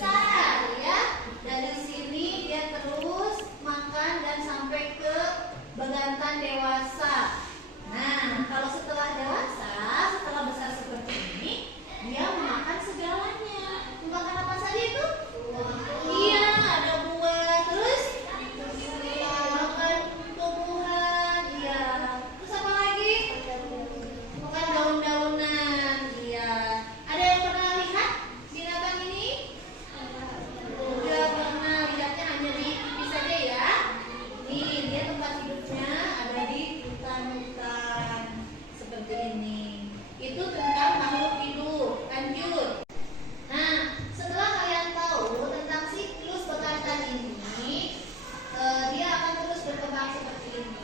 besar ya. Dari sini dia terus makan dan sampai ke begantan dewasa. Nah, kalau setelah dewasa, setelah besar seperti ini, dia memakan segalanya. Makan apa saja itu? Iya, ada buah, terus makan tumbuhan, iya. Terus apa lagi? Makan daun-daunan, iya. Ada yang pernah lihat binatang ini? Udah pernah lihatnya hanya di TV saja ya. Nih, dia tempat hidupnya ada di hutan-hutan seperti ini. Itu tentang makhluk hidup. Lanjut. Nah, setelah kalian tahu tentang siklus bekantan ini, dia akan terus berkembang seperti ini.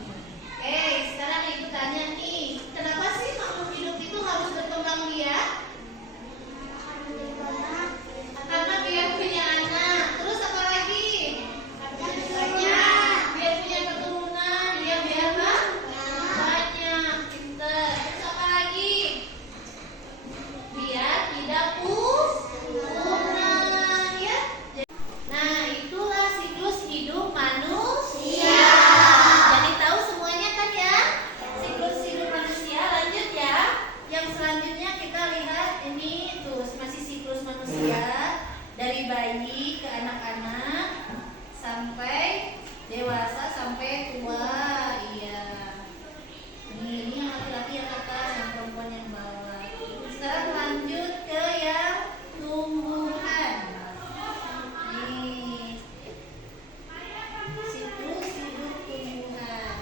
Oke, sekarang ibu tanya nih, kenapa sih makhluk hidup itu harus berkembang biak? Karena biar punya anak. Terus apa lagi? Biar punya keturunan. Dia biar banyak. Pinter. Terus apa lagi? Biar tidak punah ya. Nah, itulah siklus hidup manusia. Jadi tahu semuanya kan ya? Siklus hidup manusia. Lanjut ya. Yang selanjutnya kita lihat ini tuh masih siklus manusia dari bayi ke anak-anak sampai dewasa sampai tua. Iya. Ini yang laki-laki yang atas, yang perempuan yang bawah. Sekarang lanjut ke yang tumbuhan. Nih, siklus hidup tumbuhan.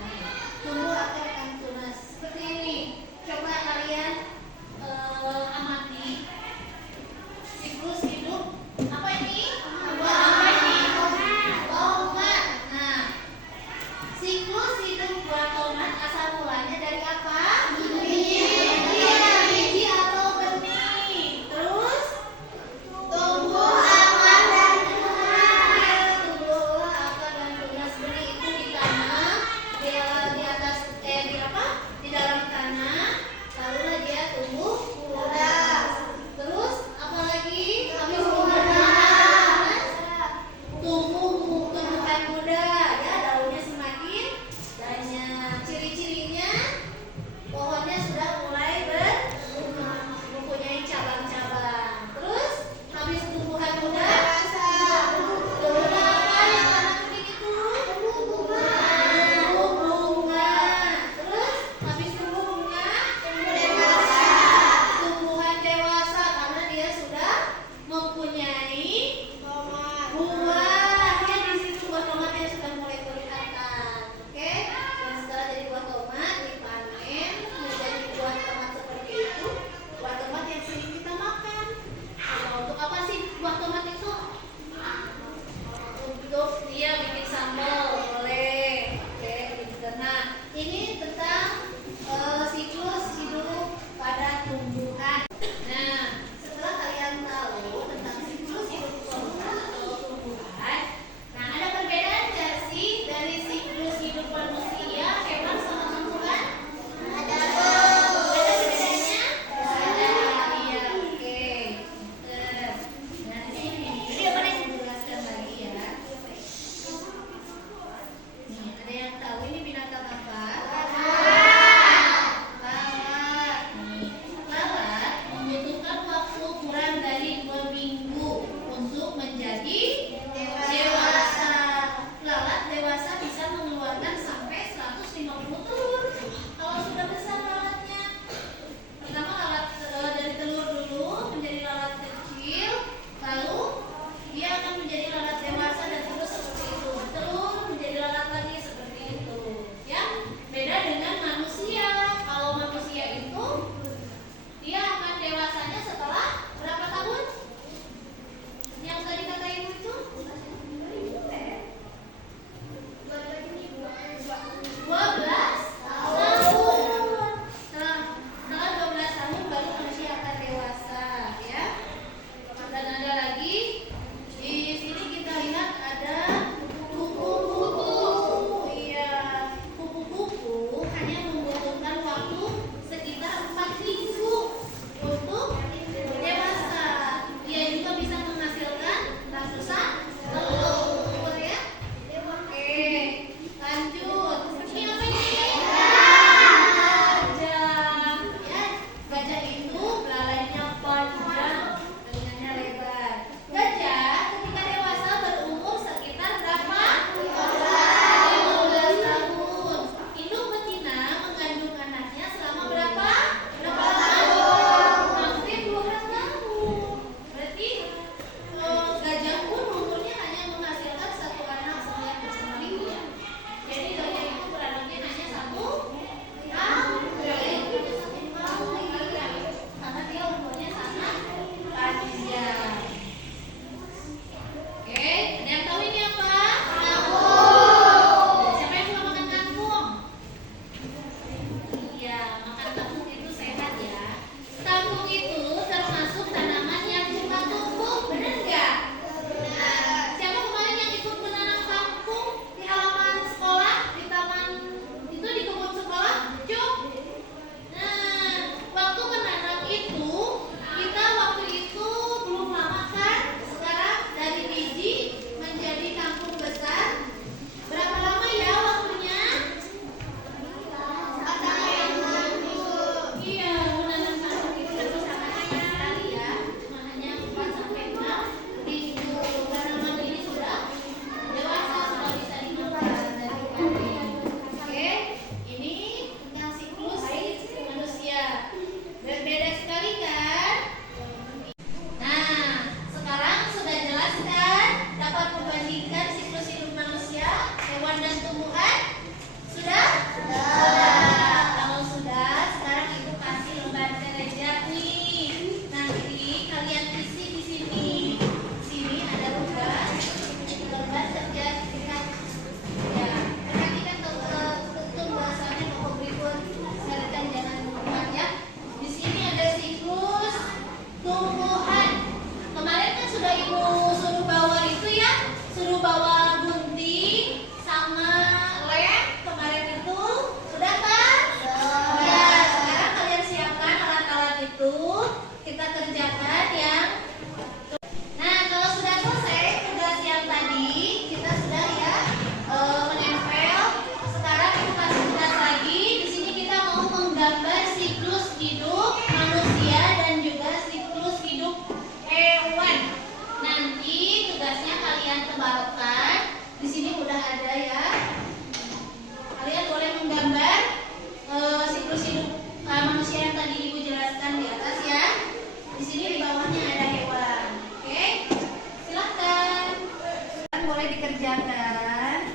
Tumbuh akan tunas seperti ini. Coba kalian amati siklus hidup apa ini? Tomat. Nah, kerjakan yang. Nah, kalau sudah selesai tugas yang tadi, kita sudah ya menempel. Sekarang kita kasih tugas lagi. Di sini kita mau menggambar siklus hidup manusia dan juga siklus hidup hewan. Nanti tugasnya kalian tebalkan. Di sini udah ada ya. Kalian boleh menggambar siklus hidup manusia yang tadi Ibu jelaskan di atas ya. Di sini di bawahnya ada hewan. Oke, silakan. Boleh dikerjakan.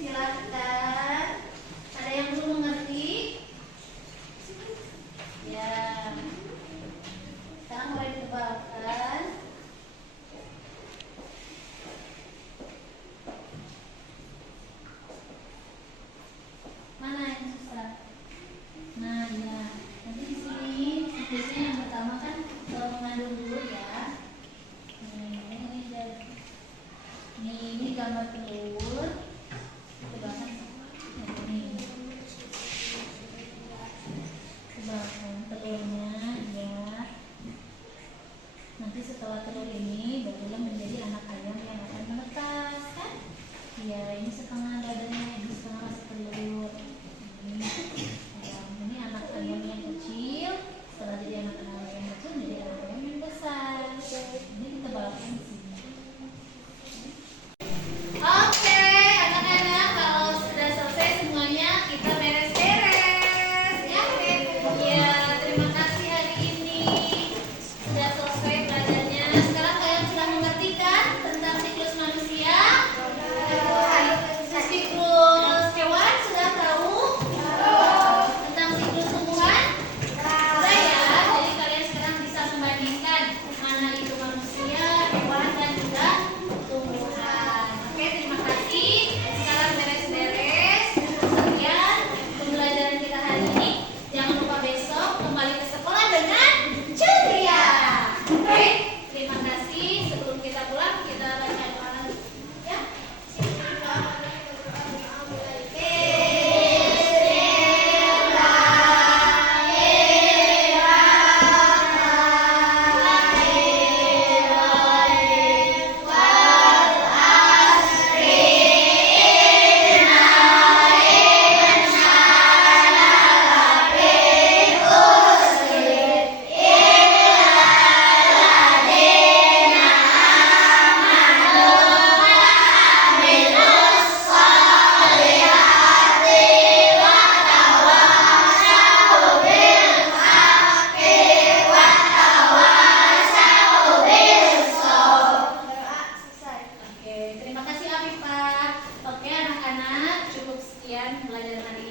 Silakan. Ada yang belum mengerti? Ya. Sekarang boleh ditebalkan. Mana yang susah? Nah, ya. Nanti di sini siklusnya yang pertama kan mengandung dulu ya. Ini gambar telur. Tebalkan ini. Tebalkan telurnya ya. Nanti setelah telur ini barulah menjadi anak ayam yang akan menetas kan? Ya, ini setengah dadanya, ini setengah masih telur. Ini anak ayam yang kecil. Setelah jadi anak ayam yang kecil menjadi anak ayam yang besar. Ini kita balapan di sini. Oke, anak-anak, kalau sudah selesai semuanya kita beres-beres ya. Ya, terima kasih hari ini sudah selesai belajarnya. Sekarang kalian sudah mengerti kan tentang siklus manusia? Siklus hewan sudah tahu? Tentang siklus tumbuhan? Sudah ya. Jadi kalian sekarang bisa membandingkan mana itu manusia, hewan, dan juga tumbuhan. Oke, terima kasih. Sekarang beres-beres. Sekian pembelajaran kita hari ini. Jangan lupa besok kembali ke sekolah dengan ceria. Oke, terima kasih. Sebelum kita pulang, kita baca doa ya. Oke, terima kasih Afifah. Oke anak-anak, cukup sekian pelajaran hari ini.